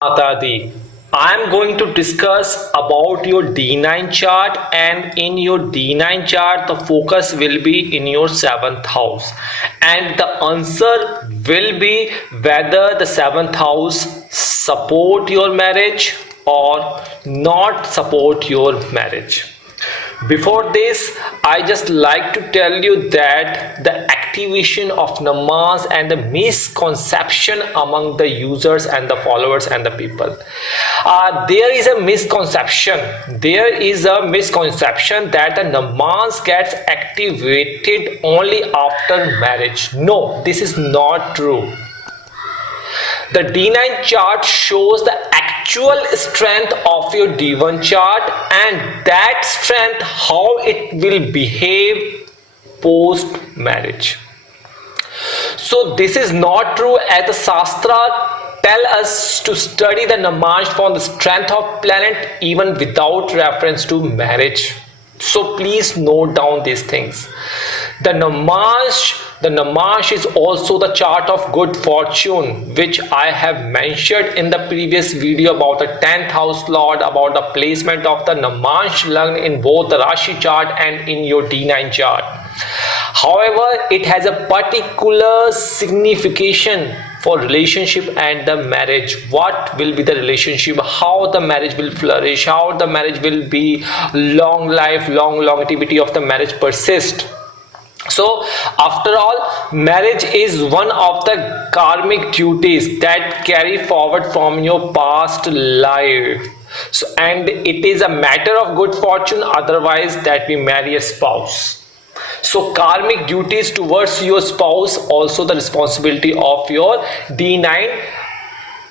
Mata Di. I am going to discuss about your D9 chart, and in your D9 chart the focus will be in your 7th house, and the answer will be whether the 7th house support your marriage or not support your marriage. Before this, I just like to tell you that the activation of namaz and the misconception among the users and the followers and the people. There is a misconception. There is a misconception that the namaz gets activated only after marriage. No, this is not true. The D9 chart shows the actual strength of your D1 chart, and that strength how it will behave post marriage. So this is not true, as the Shastra tell us to study the namaz for the strength of planet even without reference to marriage. So please note down these things. The namaz is also the chart of good fortune, which I have mentioned in the previous video about the 10th house lord, about the placement of the namaz lagna in both the Rashi chart and in your D9 chart. However, it has a particular signification for relationship and the marriage. What will be the relationship, how the marriage will flourish, how the marriage will be long life, longevity of the marriage persist. So after all, marriage is one of the karmic duties that carry forward from your past life. So, and it is a matter of good fortune otherwise that we marry a spouse. So karmic duties towards your spouse, also the responsibility of your D9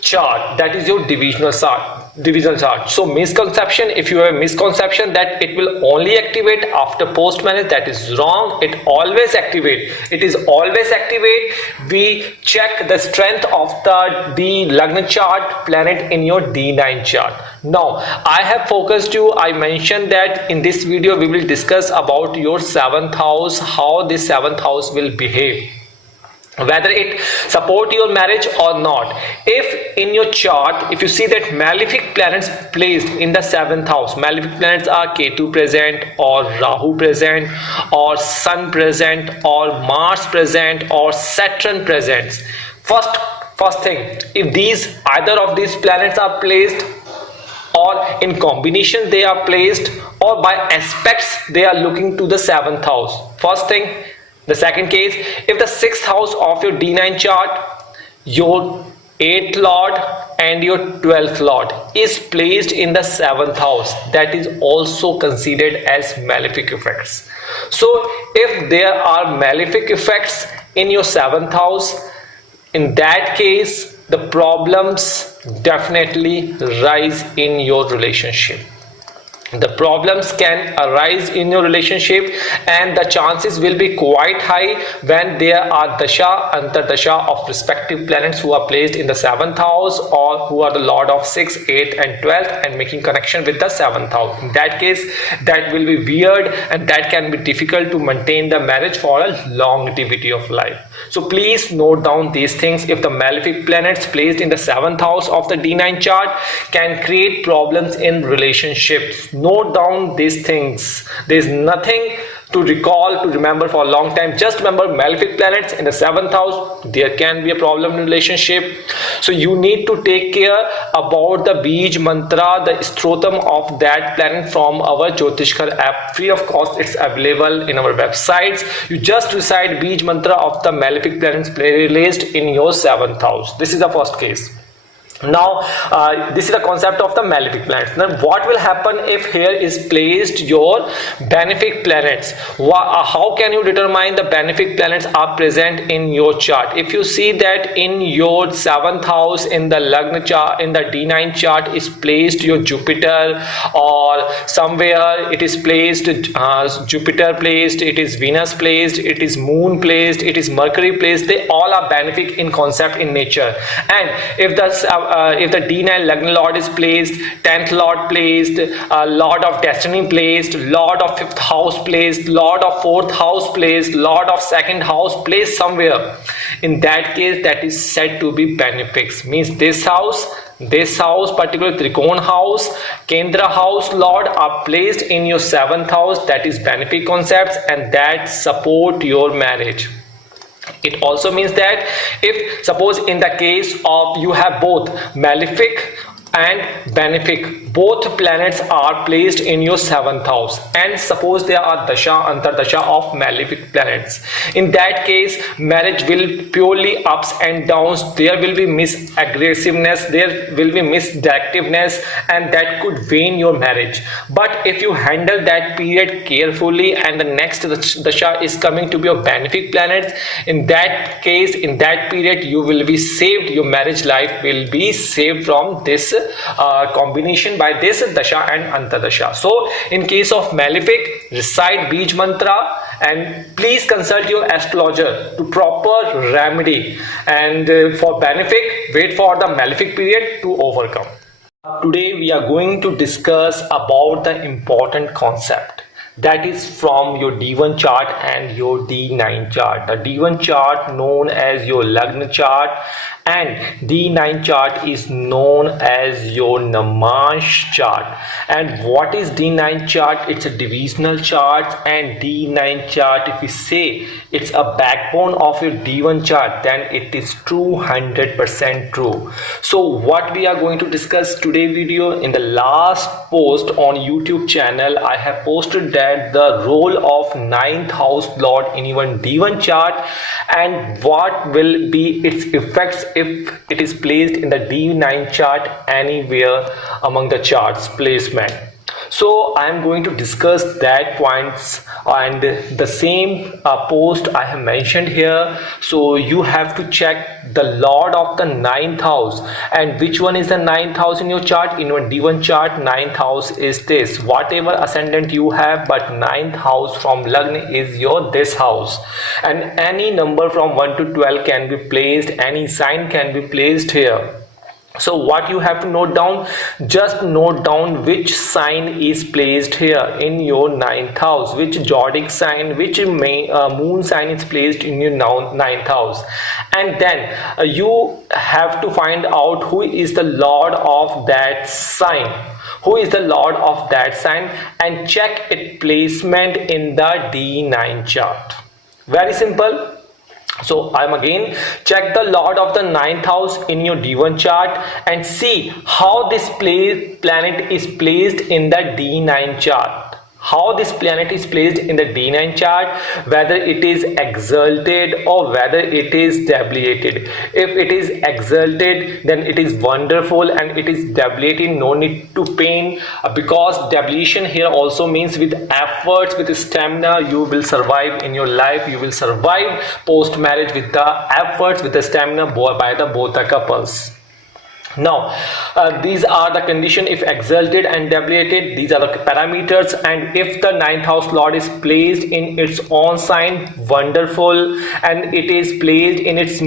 chart, that is your divisional chart. So misconception, if you have a misconception that it will only activate after post marriage, that is wrong. It always activate. It is always activate. We check the strength of the Lagna chart planet in your D9 chart. Now I have focused you, I mentioned that in this video we will discuss about your 7th house, how this 7th house will behave, whether it support your marriage or not. If in your chart, if you see that malefic planets placed in the 7th house, malefic planets are Ketu present, or Rahu present, or Sun present, or Mars present, or Saturn presents. First thing, if these either of these planets are placed, or in combination they are placed, or by aspects they are looking to the 7th house. First thing. The second case, if the 6th house of your D9 chart, your 8th lord and your 12th lord is placed in the 7th house, that is also considered as malefic effects. So if there are malefic effects in your 7th house, in that case the problems definitely rise in your relationship. The problems can arise in your relationship, and the chances will be quite high when there are dasha, antardasha of respective planets who are placed in the 7th house, or who are the lord of 6th, 8th and 12th and making connection with the 7th house. In that case, that will be weird, and that can be difficult to maintain the marriage for a longevity of life. So please note down these things. If the malefic planets placed in the 7th house of the D9 chart can create problems in relationships. Note down these things. There is nothing to recall, to remember for a long time. Just remember, malefic planets in the 7th house, there can be a problem in relationship. So you need to take care about the Bij mantra, the strotam of that planet from our Jyotishghar app. Free of cost, it's available in our websites. You just recite Bij mantra of the malefic planets placed in your 7th house. This is the first case. Now this is the concept of the malefic planets. Now what will happen if here is placed your benefic planets? How can you determine the benefic planets are present in your chart? If you see that in your 7th house in the Lagna chart, in the D9 chart is placed your Jupiter, or somewhere it is placed Jupiter placed, it is Venus placed, it is Moon placed, it is Mercury placed, they all are benefic in concept, in nature. And if the D9 Lagna Lord is placed, 10th Lord placed, Lord of Destiny placed, Lord of 5th house placed, Lord of 4th house placed, Lord of 2nd house placed somewhere, in that case that is said to be benefics. Means this house this house, particular Trikona house, Kendra house lord are placed in your 7th house, that is benefic concepts, and that support your marriage. It also means that if suppose in the case of you have both malefic and benefic, both planets are placed in your 7th house, and suppose there are dasha antardasha of malefic planets, in that case marriage will purely ups and downs. There will be misaggressiveness, there will be misdirectiveness, and that could wane your marriage. But if you handle that period carefully and the next dasha is coming to be your benefic planets, in that case, in that period, you will be saved, your marriage life will be saved from this combination by this dasha and antardasha. So in case of malefic, recite Bij mantra and please consult your astrologer to proper remedy, and for benefic, wait for the malefic period to overcome. Today we are going to discuss about the important concept, that is from your D1 chart and your D9 chart. The D1 chart known as your Lagna chart, and D9 chart is known as your Namansh chart. And what is D9 chart? It's a divisional chart, and D9 chart, if we say it's a backbone of your D1 chart, then it is true, 100% true. So what we are going to discuss today video, in the last post on YouTube channel I have posted that the role of 9th house lord in even D1 chart and what will be its effects if it is placed in the D9 chart anywhere among the charts placement. So I am going to discuss that points and the same post I have mentioned here. So you have to check the lord of the 9th house, and which one is the 9th house in your chart. In your D1 chart, 9th house is this, whatever ascendant you have, but 9th house from Lagna is your this house, and any number from 1 to 12 can be placed, any sign can be placed here. So what you have to note down, just note down which sign is placed here in your 9th house, which zodiac sign, which moon sign is placed in your 9th house, and then you have to find out who is the lord of that sign, who is the lord of that sign, and check its placement in the D9 chart. Very simple. So I'm again check the lord of the 9th house in your D1 chart and see how this planet is placed in the D9 chart. How this planet is placed in the D9 chart, whether it is exalted or whether it is debilitated. If it is exalted, then it is wonderful, and it is debilitated, no need to pain, because debilitation here also means with efforts, with stamina, you will survive in your life. You will survive post marriage with the efforts, with the stamina by the both the couples. Now these are the condition. If exalted and debilitated, these are the parameters, and if the 9th house lord is placed in its own sign, wonderful, and it is placed in its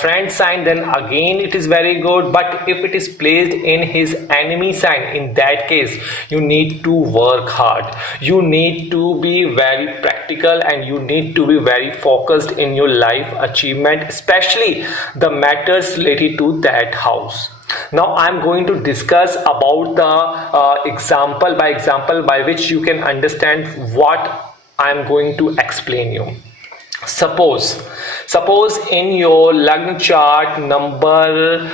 friend sign, then again it is very good. But if it is placed in his enemy sign, in that case you need to work hard, you need to be very practical, and you need to be very focused in your life achievement, especially the matters related to that house. Now I'm going to discuss about the example by which you can understand what I'm going to explain you. Suppose in your Lagna chart number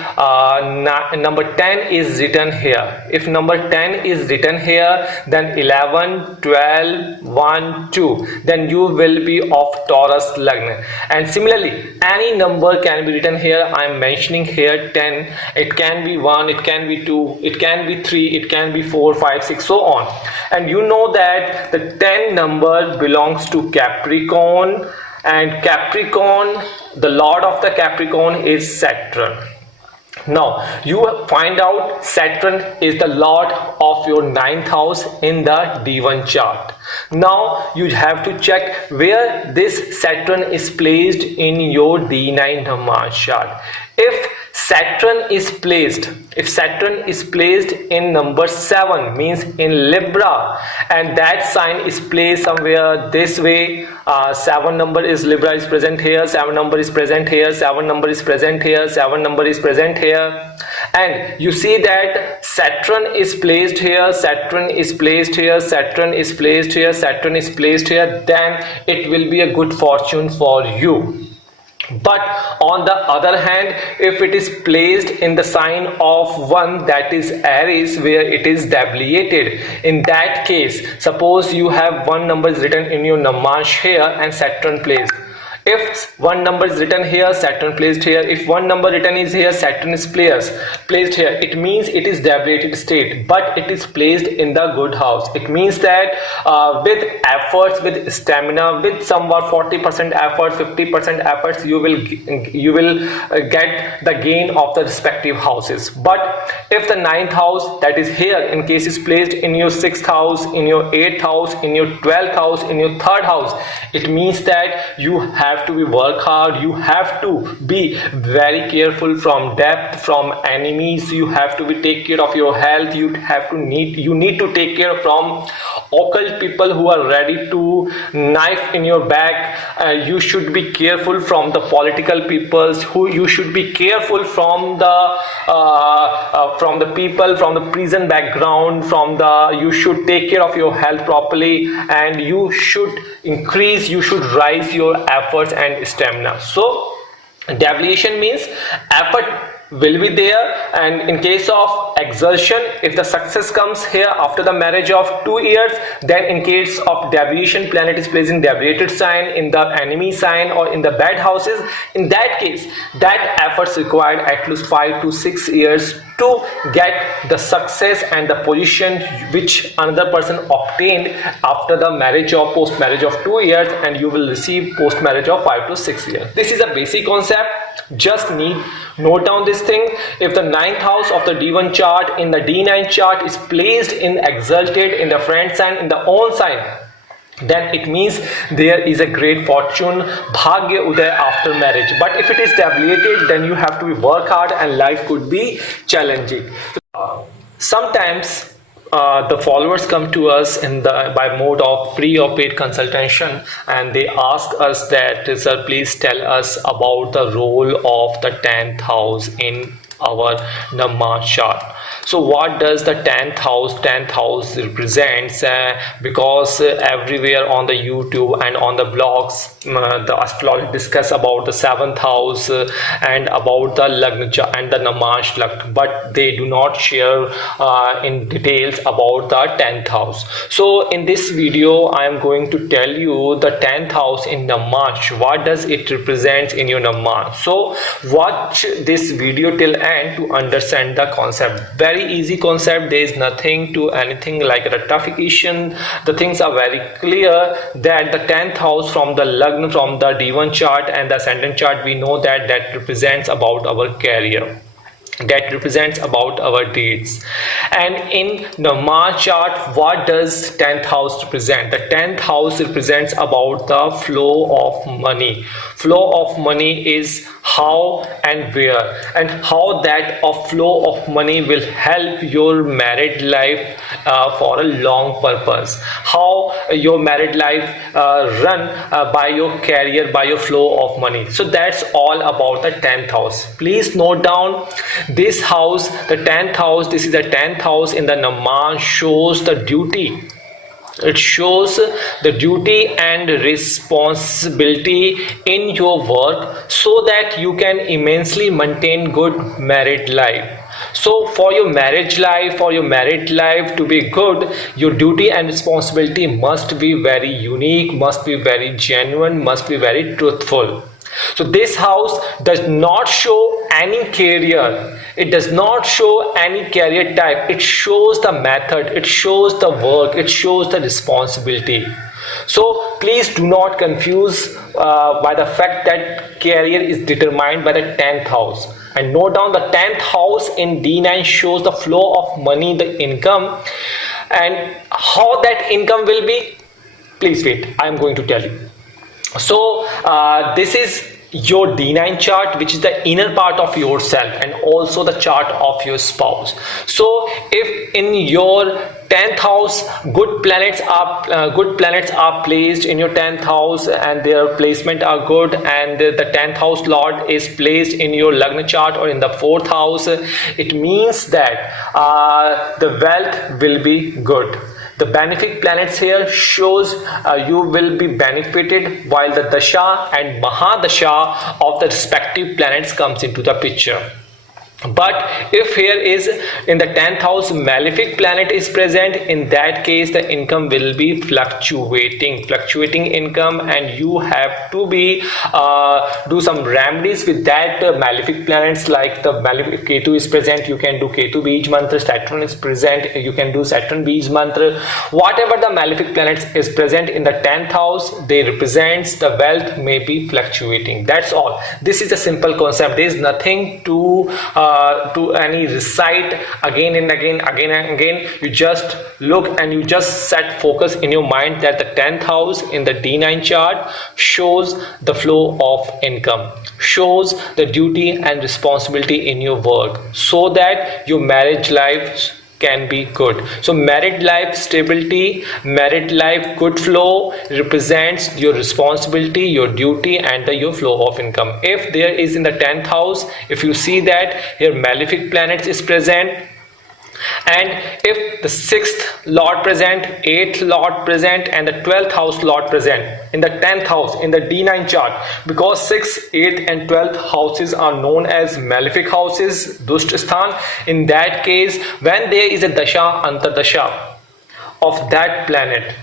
10 is written here. If number 10 is written here, then 11, 12, 1, 2, then you will be of Taurus Lagna. And similarly, any number can be written here. I am mentioning here 10. It can be 1, it can be 2, it can be 3, it can be 4, 5, 6, so on. And you know that the 10 number belongs to Capricorn, and Capricorn, the lord of the Capricorn is Saturn. Now you find out Saturn is the lord of your 9th house in the D1 chart. Now you have to check where this Saturn is placed in your D9 Namansh chart. If Saturn is placed if Saturn is placed in number 7, means in Libra, and that sign is placed somewhere this way, 7 number is Libra is present here, 7 number is present here, 7 number is present here, 7 number is present here, and you see that Saturn is placed here, Saturn is placed here, Saturn is placed here, Saturn is placed here, then it will be a good fortune for you. But on the other hand, if it is placed in the sign of 1, that is Aries, where it is deviated, in that case, suppose you have 1 number is written in your Namash here and Saturn placed. If 1 number is written here, Saturn placed here. If 1 number written is here, Saturn is placed here. It means it is deviated state, but it is placed in the good house. It means that with efforts, with stamina, with somewhat 40% effort, 50% efforts, you will get the gain of the respective houses. But if the 9th house, that is here, in case is placed in your 6th house, in your 8th house, in your 12th house, in your 3rd house, it means that you have to be work hard, you have to be very careful from debt, from enemies, you have to be take care of your health, you need to take care from occult people who are ready to knife in your back. You should be careful from the political peoples, who you should be careful from the people from the prison background, you should take care of your health properly, and you should rise your efforts and stamina. So deviation means effort will be there, and in case of exertion, if the success comes here after the marriage of 2 years, then in case of deviation, planet is placed in deviated sign, in the enemy sign, or in the bad houses, in that case, that efforts required at least 5 to 6 years to get the success and the position which another person obtained after the marriage or post marriage of 2 years, and you will receive post marriage of 5 to 6 years. This is a basic concept. Just note down this thing. If the 9th house of the D1 chart in the D9 chart is placed in exalted, in the friend sign, in the own sign, then it means there is a great fortune, bhagya uday after marriage. But if it is deviated, then you have to work hard and life could be challenging. Sometimes the followers come to us by mode of free or paid consultation, and they ask us that, sir, please tell us about the role of the 10th house in our Nama chart. So what does the 10th house represents? Because everywhere on the YouTube and on the blogs, the astrologers discuss about the 7th house and about the Lagna and the Namash Lagna, but they do not share in details about the 10th house. So in this video, I am going to tell you the 10th house in Namash. What does it represent in your Namash? So watch this video till end to understand the concept. Very easy concept. There is nothing to anything like ratification. The things are very clear that the 10th house from the Lagna, from the D1 chart and the ascendant chart, we know that represents about our career, that represents about our deeds. And in the Mars chart, what does 10th house represent? The 10th house represents about the flow of money. Flow of money is how and where, and how that flow of money will help your married life for a long purpose. How your married life run by your career, by your flow of money. So that's all about the 10th house. Please note down this house, the 10th house. This is the 10th house in the Nama, shows the duty. It shows the duty and responsibility in your work, so that you can immensely maintain good married life. So for your marriage life, for your married life to be good, your duty and responsibility must be very unique, must be very genuine, must be very truthful. So this house does not show any career, it does not show any career type, it shows the method, it shows the work, it shows the responsibility. So please do not confuse by the fact that career is determined by the 10th house. And note down, the 10th house in D9 shows the flow of money, the income, and how that income will be. Please wait, I am going to tell you. So this is your D9 chart, which is the inner part of yourself, and also the chart of your spouse. So if in your 10th house good planets are placed in your 10th house and their placement are good, and the 10th house lord is placed in your Lagna chart or in the 4th house, it means that the wealth will be good. The benefic planets here shows you will be benefited while the dasha and mahadasha of the respective planets comes into the picture. But if here is in the 10th house malefic planet is present, in that case the income will be fluctuating income, and you have to be do some remedies with that malefic planets. Like the malefic Ketu is present, you can do Ketu Bij mantra. Saturn is present, you can do Saturn Bij mantra. Whatever the malefic planets is present in the 10th house, they represents the wealth may be fluctuating. That's all. This is a simple concept. There is nothing to any recite again and again. You just look and you just set focus in your mind that the 10th house in the D9 chart shows the flow of income, shows the duty and responsibility in your work, so that your marriage life can be good. So married life stability, married life good flow represents your responsibility, your duty, and your flow of income. If there is in the 10th house, if you see that here malefic planets is present, and if the 6th lord present, 8th lord present, and the 12th house lord present in the 10th house in the D9 chart, because 6th, 8th and 12th houses are known as malefic houses, Dusht Sthan. In that case, when there is a dasha antardasha of that planet,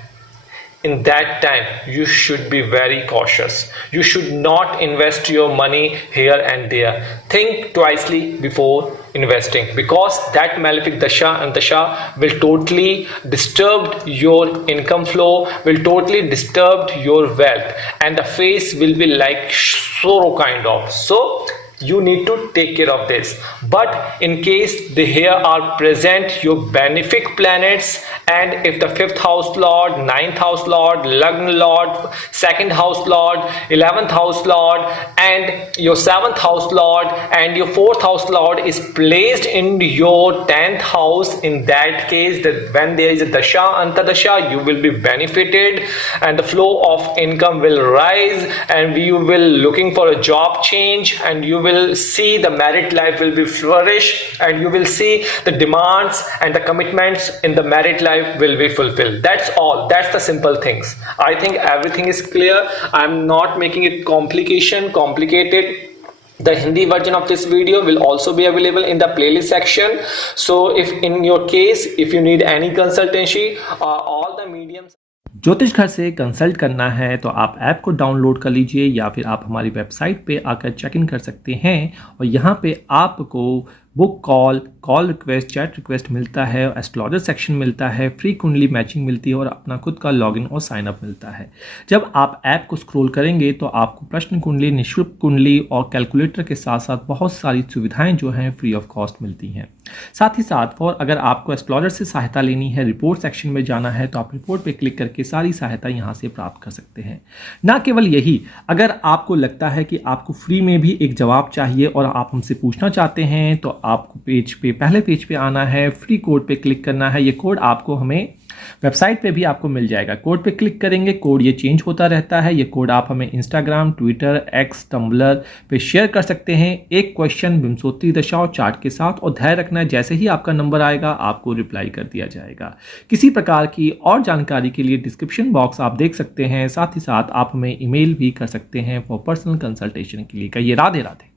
in that time you should be very cautious. You should not invest your money here and there. Think twicely before investing, because that malefic dasha and dasha will totally disturb your income flow, will totally disturb your wealth, and the face will be like sorrow kind of. So you need to take care of this. But in case the here are present your benefic planets, and if the 5th house lord, 9th house lord, Lagna lord, 2nd house lord, 11th house lord, and your 7th house lord and your 4th house lord is placed in your 10th house, in that case that when there is a dasha antardasha, you will be benefited and the flow of income will rise, and you will looking for a job change, and you will see the married life will be flourish, and you will see the demands and the commitments in the married life will be fulfilled. That's all. That's the simple things. I think everything is clear. I'm not making it complicated. The Hindi version of this video will also be available in the playlist section. So if in your case, if you need any consultancy, all the mediums ज्योतिष घर से consult करना है तो आप app को download कर लीजिए, या फिर आप हमारी वेबसाइट पे आकर चेक इन कर सकते हैं, और यहाँ पे आपको book call request, chat request मिलता है, एस्ट्रोलॉजर सेक्शन मिलता है, फ्री कुंडली मैचिंग मिलती है, और अपना खुद का लॉगिन और साइन अप मिलता है। जब आप ऐप को स्क्रॉल करेंगे तो आपको प्रश्न कुंडली, निःशुल्क कुंडली और कैलकुलेटर के साथ साथ बहुत सारी सुविधाएं जो हैं फ्री ऑफ कॉस्ट मिलती हैं। साथ ही साथ और अगर आपको एस्ट्रोलॉजर से सहायता लेनी है, रिपोर्ट सेक्शन में जाना है, तो आप रिपोर्ट पर क्लिक करके सारी सहायता यहाँ से प्राप्त कर सकते हैं। ना केवल यही, अगर आपको लगता है कि आपको फ्री में भी एक जवाब चाहिए और आप हमसे पूछना चाहते हैं, तो आपको पहले पेज पे आना है, फ्री कोड पे क्लिक करना है। ये कोड आपको हमें वेबसाइट पे भी आपको मिल जाएगा। कोड पे क्लिक करेंगे, कोड ये चेंज होता रहता है। ये कोड आप हमें इंस्टाग्राम, ट्विटर, एक्स, टम्बलर पे शेयर कर सकते हैं, एक क्वेश्चन विंशोत्तरी दशा और चार्ट के साथ, और धैर्य रखना है, जैसे ही आपका नंबर आएगा आपको रिप्लाई कर दिया जाएगा। किसी प्रकार की और जानकारी के लिए डिस्क्रिप्शन बॉक्स आप देख सकते हैं। साथ ही साथ आप हमें ईमेल भी कर सकते हैं फॉर पर्सनल कंसल्टेशन के लिए। कहिए राधे राधे।